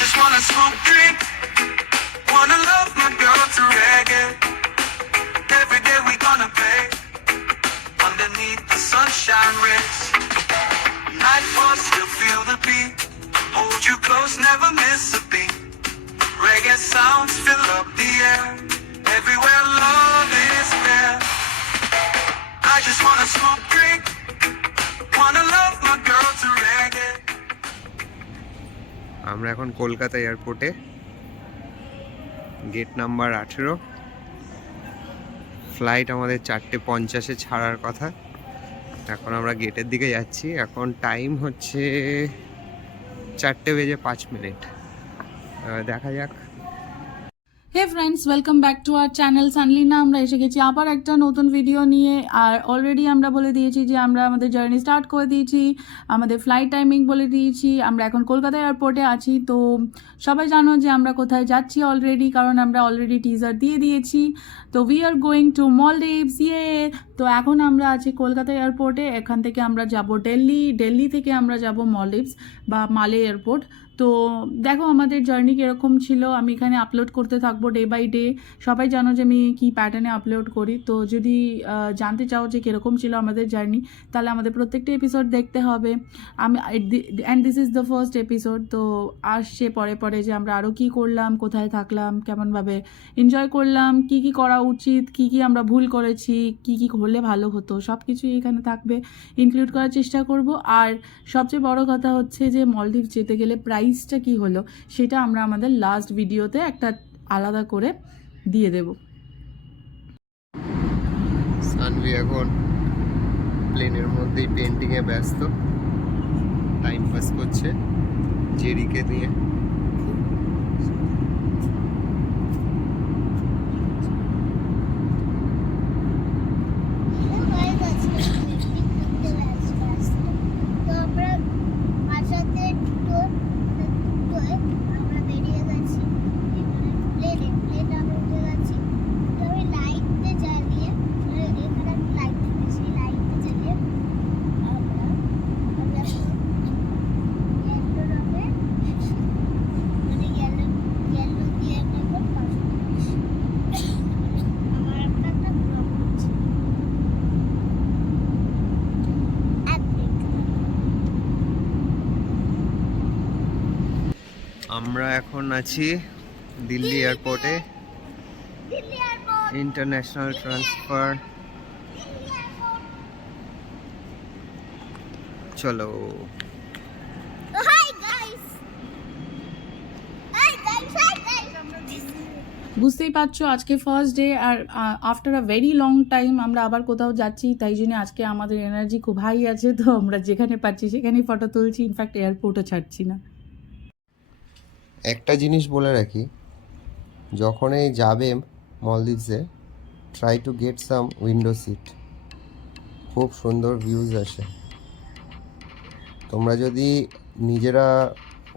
just wanna smoke, drink, wanna love my girl to reggae. Every day we gonna play underneath the sunshine rays. Nightfall, still feel the beat. Hold you close, never miss a beat. Reggae sounds fill up the air. Everywhere love is there. I just wanna smoke, drink, wanna love my girl to reggae. আমরা এখন কলকাতা এয়ারপোর্টে, gate number 18। Flight আমাদের 4:50-এ ছাড়ার কথা। এখন আমরা গেটের দিকে যাচ্ছি। এখন টাইম হচ্ছে 4:05। দেখা যাক। Hey friends, welcome back to our channel সানলিনা। আমরা এসে গেছি আবার একটা নতুন ভিডিও নিয়ে। আর অলরেডি আমরা বলে দিয়েছি যে আমরা আমাদের জার্নি স্টার্ট করে দিয়েছি, আমাদের ফ্লাইট টাইমিং বলে দিয়েছি। আমরা এখন কলকাতা এয়ারপোর্টে আছি। তো সবাই জানো যে আমরা কোথায় যাচ্ছি অলরেডি, কারণ আমরা অলরেডি টিজার দিয়ে দিয়েছি। তো উই আর গোয়িং টু মলদ্বীপস, ইয়ে। তো এখন আমরা আছি কলকাতা এয়ারপোর্টে। এখান থেকে আমরা যাব দিল্লি থেকে আমরা যাব মলদ্বীপস বা মালে এয়ারপোর্ট। তো দেখো আমাদের জার্নি কীরকম ছিল, আমি এখানে আপলোড করতে থাকবো ডে বাই ডে। সবাই জানো যে আমি কী প্যাটার্নে আপলোড করি। তো যদি জানতে চাও যে কীরকম ছিল আমাদের জার্নি, তাহলে আমাদের প্রত্যেকটা এপিসোড দেখতে হবে। And this is the first episode. তো আসছে পরে পরে যে আমরা আরও কী করলাম, কোথায় থাকলাম, কেমনভাবে এনজয় করলাম, কি কি করা উচিত, কি কি আমরা ভুল করেছি, কি কি হলে ভালো হতো, সব কিছুই এখানে থাকবে, ইনক্লুড করার চেষ্টা করব। আর সবচেয়ে বড় কথা হচ্ছে যে মলদ্বীপ যেতে গেলে প্রাইসটা কি হলো সেটা আমরা আমাদের লাস্ট ভিডিওতে একটা আলাদা করে দিয়ে দেব। সানভি এখন প্লেনের মধ্যেই পেন্টিংয়ে ব্যস্ত, টাইম পাস করছে জেরিকে দিয়ে। আমরা এখন আছি দিল্লি এয়ারপোর্টে, ইন্টারন্যাশনাল ট্রান্সফার। চলো। বুঝতেই পারছো আজকে ফার্স্ট ডে, আর after a very long time আমরা আবার কোথাও যাচ্ছি। তাই জন্য আজকে আমাদের এনার্জি খুব হাই আছে। তো আমরা যেখানে পাচ্ছি সেখানেই ফটো তুলছি, ইনফ্যাক্ট এয়ারপোর্টও ছাড়ছি না। একটা জিনিস বলে রাখি, যখনই যাবে মলদ্বীপসে, try to get some window seat. খুব সুন্দর ভিউজ আসে। তোমরা যদি নিজেরা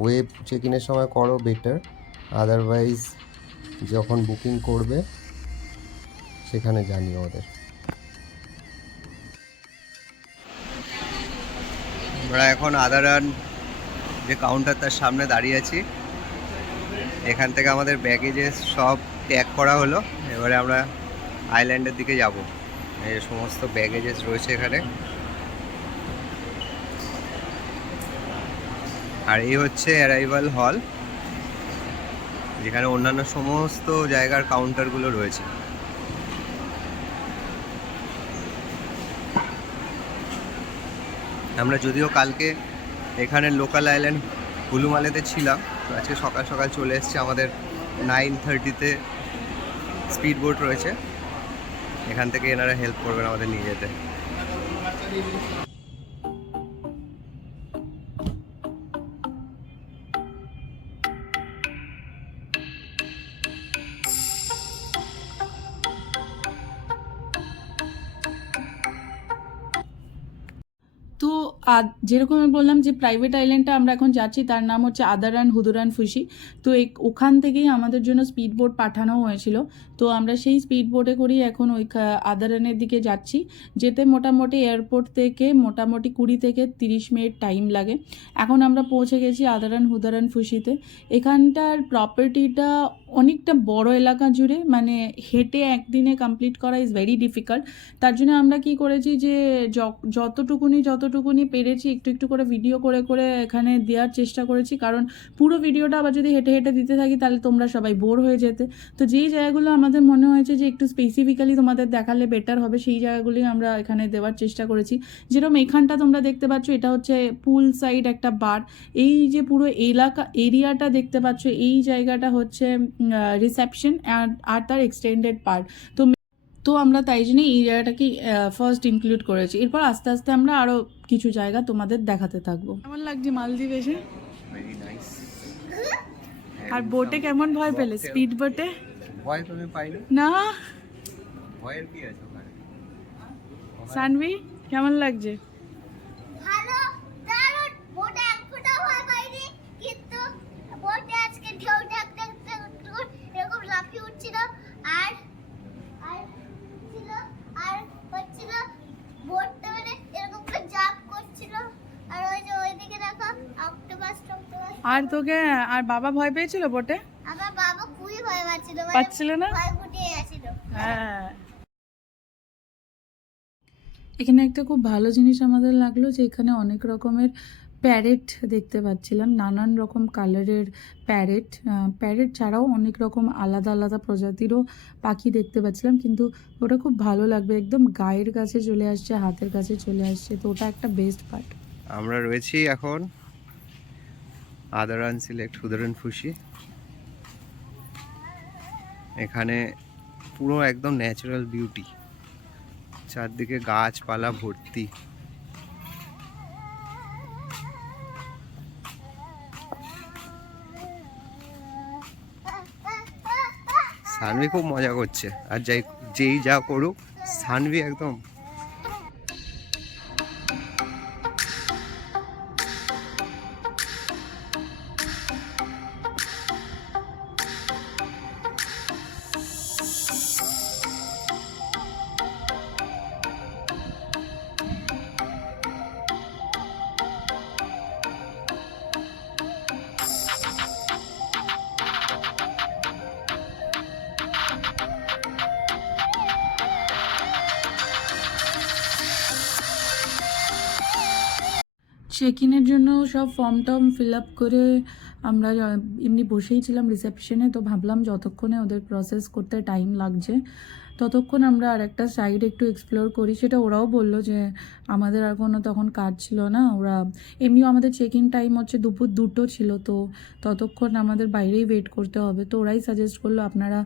ওয়েব চেক ইনের সময় করো বেটার, আদারওয়াইজ যখন বুকিং করবে সেখানে জানিও ওদের। আমরা এখন আদারান যে কাউন্টার তার সামনে দাঁড়িয়ে আছি। এখান থেকে আমাদের ব্যাগেজেস সব ট্যাগ করা হলো। এবারে আমরা আইল্যান্ডের দিকে যাব। এই সমস্ত ব্যাগেজেস রয়েছে এখানে। আর এই হচ্ছে অ্যারাইভাল হল, যেখানে অন্যান্য সমস্ত জায়গার কাউন্টারগুলো রয়েছে। আমরা যদিও কালকে এখানে লোকাল আইল্যান্ড হুলুমালেতে ছিলাম, তো আজকে সকাল সকাল চলে এসেছি। আমাদের 9:30-তে স্পিড বোট রয়েছে, এখান থেকে এনারা হেল্প করবেন আমাদের নিয়ে যেতে। তো আর যেরকম আমি বললাম যে প্রাইভেট আইল্যান্ডটা আমরা এখন যাচ্ছি, তার নাম হচ্ছে আদারান হুদুরান ফুসি। তো ওখান থেকেই আমাদের জন্য স্পিড বোট পাঠানো হয়েছিল। তো আমরা সেই স্পিড বোটে করেই এখন ওই আদারানের দিকে যাচ্ছি। যেতে মোটামুটি এয়ারপোর্ট থেকে মোটামুটি 20 থেকে 30 মিনিট টাইম লাগে। এখন আমরা পৌঁছে গেছি আদারান হুদারান ফুসিতে। এখানটার প্রপার্টিটা অনেকটা বড় এলাকা জুড়ে, মানে হেঁটে একদিনে কমপ্লিট করা ইজ ভেরি ডিফিকাল্ট। তার জন্য আমরা কি করেছি যে যতটুকুনি পেরেছি একটু একটু করে ভিডিও করে করে এখানে দেওয়ার চেষ্টা করেছি, কারণ পুরো ভিডিওটা আবার যদি হেঁটে হেঁটে দিতে থাকি তাহলে তোমরা সবাই বোর হয়ে যেতে। তো যেই জায়গাগুলো আমাদের মনে হয়েছে যে একটু স্পেসিফিক্যালি তোমাদের দেখালে বেটার হবে, সেই জায়গাগুলি আমরা এখানে দেওয়ার চেষ্টা করেছি। যেরকম এখানটা তোমরা দেখতে পাচ্ছ, এটা হচ্ছে পুল সাইড একটা বার। এই যে পুরো এরিয়াটা দেখতে পাচ্ছ, এই জায়গাটা হচ্ছে রিসেপশন আর তার এক্সটেন্ডেড পার্ট। তো আমরা তাই জন্যই এই জায়গাটাকে ফার্স্ট ইনক্লুড করেছি। এরপর আস্তে আস্তে আমরা আরও কিছু জায়গা তোমাদের দেখাতে থাকবো। কেমন লাগছে মালদ্বীপ এসে? Very nice. আর বোটে কেমন ভয় পেলে? স্পিড বোটে ভয় তুমি পাইনি? না। ভয়ের কি আছে ওখানে? সানভি কেমন লাগছে? ভালো, দারুণ। বোটে এক ফোঁটাও ভয় পাইনি, কিন্তু বোটে আজকে ঢেউ ডাকতে এরকম লাফিয়ে উঠছিল, আর আর ছিল আর হচ্ছিল বোটটা মানে এরকম করে জাম্প করছিল। আর ওই যে ওইদিকে দেখো অক্টোপাস। আর তোকে আর বাবা ভয় পেয়েছিল বোটে? আমার বাবা খুবই ভয় পাচ্ছিল, পাচ্ছিল না? ভয় ফুটিয়ে গেছিল। হ্যাঁ। এখানে একটা খুব ভালো জিনিস আমাদের লাগলো যে এখানে অনেক রকমের প্যারেট দেখতে পাচ্ছিলাম, নানান রকম কালারের প্যারেট ছাড়াও অনেক রকম আলাদা আলাদা প্রজাতিরও পাখি দেখতে পাচ্ছিলাম। কিন্তু ওটা খুব ভালো লাগবে, একদম গায়ের কাছে চলে আসছে, হাতের কাছে চলে আসছে। তো ওটা একটা বেস্ট পার্ট। আমরা রয়েছি এখন আদারান সিলেক্ট হুদারান ফুসি। এখানে পুরো একদম ন্যাচারাল বিউটি, চারদিকে গাছপালা ভর্তি। সানভি খুব মজা করছে, আর যেই যা করুক সানভি একদম চেক ইনের জন্য সব ফর্ম টর্ম ফিল আপ করে আমরা এমনি বসেই ছিলাম রিসেপশনে। তো ভাবলাম যতক্ষণে ওদের প্রসেস করতে টাইম লাগছে ততক্ষণ আমরা আর একটা সাইড একটু এক্সপ্লোর করি। সেটা ওরাও বললো যে আমাদের আর কোনো তখন কাজ ছিল না, ওরা এমনিও আমাদের চেক ইন টাইম হচ্ছে দুপুর 2টো ছিল, তো ততক্ষণ আমাদের বাইরেই ওয়েট করতে হবে। তো ওরাই সাজেস্ট করলো আপনারা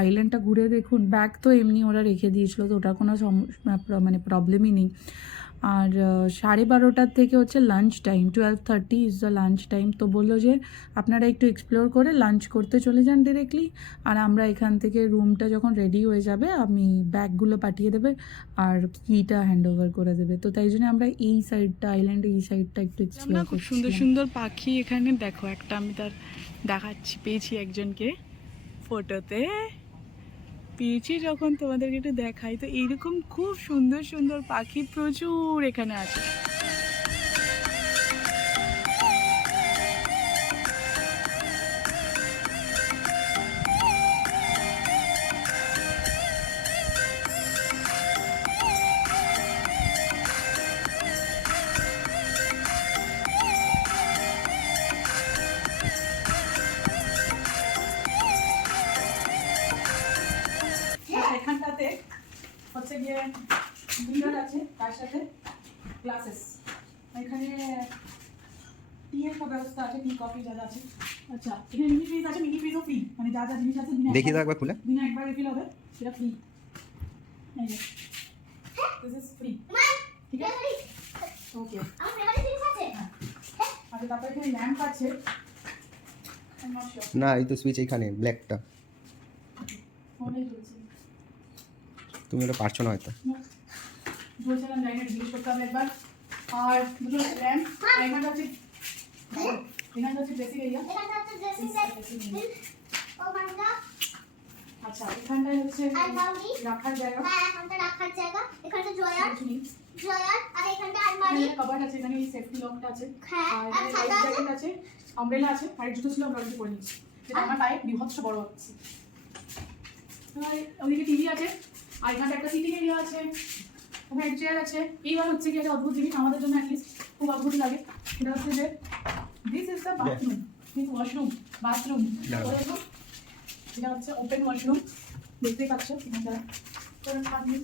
আইল্যান্ডটা ঘুরে দেখুন। ব্যাগ তো এমনি ওরা রেখে দিয়েছিলো, তো ওটার কোনো মানে প্রবলেমই নেই। আর 12:30 থেকে হচ্ছে lunch time, 12:30 is the lunch time. তো বললো যে আপনারা একটু এক্সপ্লোর করে লাঞ্চ করতে চলে যান ডিরেক্টলি, আর আমরা এখান থেকে রুমটা যখন রেডি হয়ে যাবে আমি ব্যাগগুলো পাঠিয়ে দেবে আর কিটা হ্যান্ড ওভার করে দেবে। তো তাই জন্য আমরা এই সাইডটা, আইল্যান্ডের এই সাইডটা একটু এক্সপ্লোর করছি। খুব সুন্দর সুন্দর পাখি এখানে দেখো, একটা আমি তার দেখাচ্ছি, পেয়েছি একজনকে ফটোতে, পেয়েছি যখন তোমাদেরকে একটু দেখাই। তো এইরকম খুব সুন্দর সুন্দর পাখি প্রচুর এখানে আছে। এখানটাতে হচ্ছে গিয়ে মিরর আছে, তার সাথে গ্লাসেস। এখানে টিয়ের সব ব্যবস্থা আছে, টি কফি যা যা আছে। আচ্ছা, এখানে মিনি ফ্রিজ আছে, মিনি ফ্রিজও ফ্রি, মানে যা যা জিনিস আছে দেখি তো একবার খুলে। দিনে একবার রিফিল হবে, সেটা ফ্রি। এই যে দিস ইজ ফ্রি, ঠিক আছে? ওকে, আমার মেমোরি ফিক্স আছে। আচ্ছা, তারপরে এখানে ল্যাম্প আছে। না, এই তো সুইচ এইখানে ব্ল্যাকটা, ফোনে চলছে। তুমি ওটা পারছো না হয়তো। বলছিলাম জানি না, জিজ্ঞেস করতে হবে একবার। আর দুটো ল্যাম্প, আর এখানটা হচ্ছে ড্রেসিং এরিয়া। এখানটা হচ্ছে ড্রেসিং টেবিল। ও মানটা আচ্ছা, এখানটায় হচ্ছে আলমারি রাখার জায়গা, হ্যাঁ এখানটা রাখার জায়গা, এখানটা ড্রয়ার এখানে আর এখানটা আলমারি কভার আছে, এখানে সেফটি লকটা আছে, হ্যাঁ আর আর এখানে ছাতা লাইফ আছে জ্যাকেট আছে, আমব্রেলা আছে, আর জুতো ছিল আমরা অলরেডি পরে নিচ্ছি, যেটা আমার পায়ে বিভৎস বড় হচ্ছে। আর ওদিকে টিভি আছে, আর এখানটা একটা সিটিং এরিয়া আছে, ওখানে চেয়ার আছে। এইবার হচ্ছে কি একটা অদ্ভুত জিনিস আমাদের জন্য, অ্যাটলিস্ট খুব অদ্ভুত লাগে, সেটা হচ্ছে যে this is the bathroom, this washroom, bathroom. এটা হচ্ছে ওপেন ওয়াশরুম, দেখতেই পাচ্ছ এখানটা কোনো ছাদ নেই,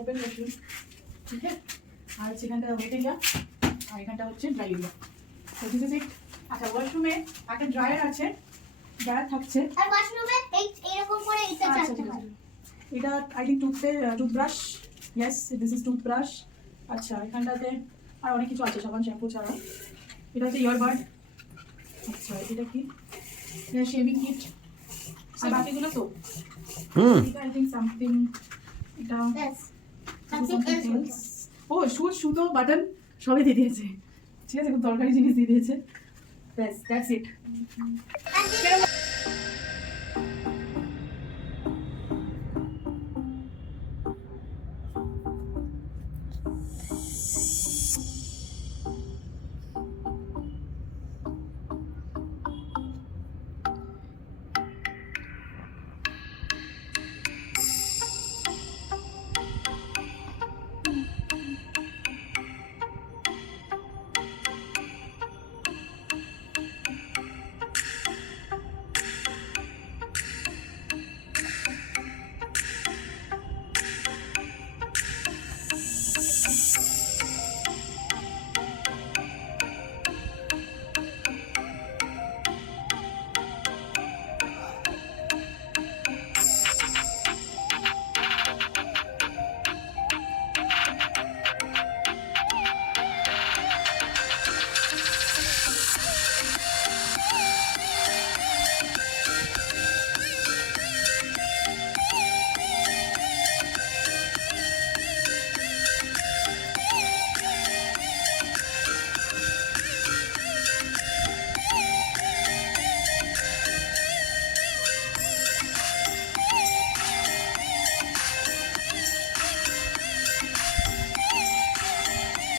ওপেন ওয়াশরুম, ঠিক আছে। আর সেখানটা ওয়েট এরিয়া, আর এখানটা হচ্ছে ড্রাই এরিয়া। তো দিস ইজ ইট। আচ্ছা, ওয়াশরুমে একটা ড্রায়ার আছে, ড্রায়ার থাকছে। আর ওয়াশরুমে এরকম করে এটা আচ্ছা, চালতে ঠিক হয় আছে। এটা I think toothbrush, yes this is toothbrush. আচ্ছা, এখানটাতে আর অনেক কিছু আছে সাবান শ্যাম্পু ছাড়া। এটা হচ্ছে ইয়ারবাড। আচ্ছা, এটা কি? এটা শেভিং কিট, আর বাকিগুলো তো এটা আই থিঙ্ক সামথিং, এটা ব্যাস something সামথিং এলস else. ও সুচ, সুতো, বাটন সবই দিয়ে দিয়েছে, ঠিক আছে, খুব দরকারি জিনিস দিয়ে দিয়েছে। ব্যাস, দ্যাটস ইট। আর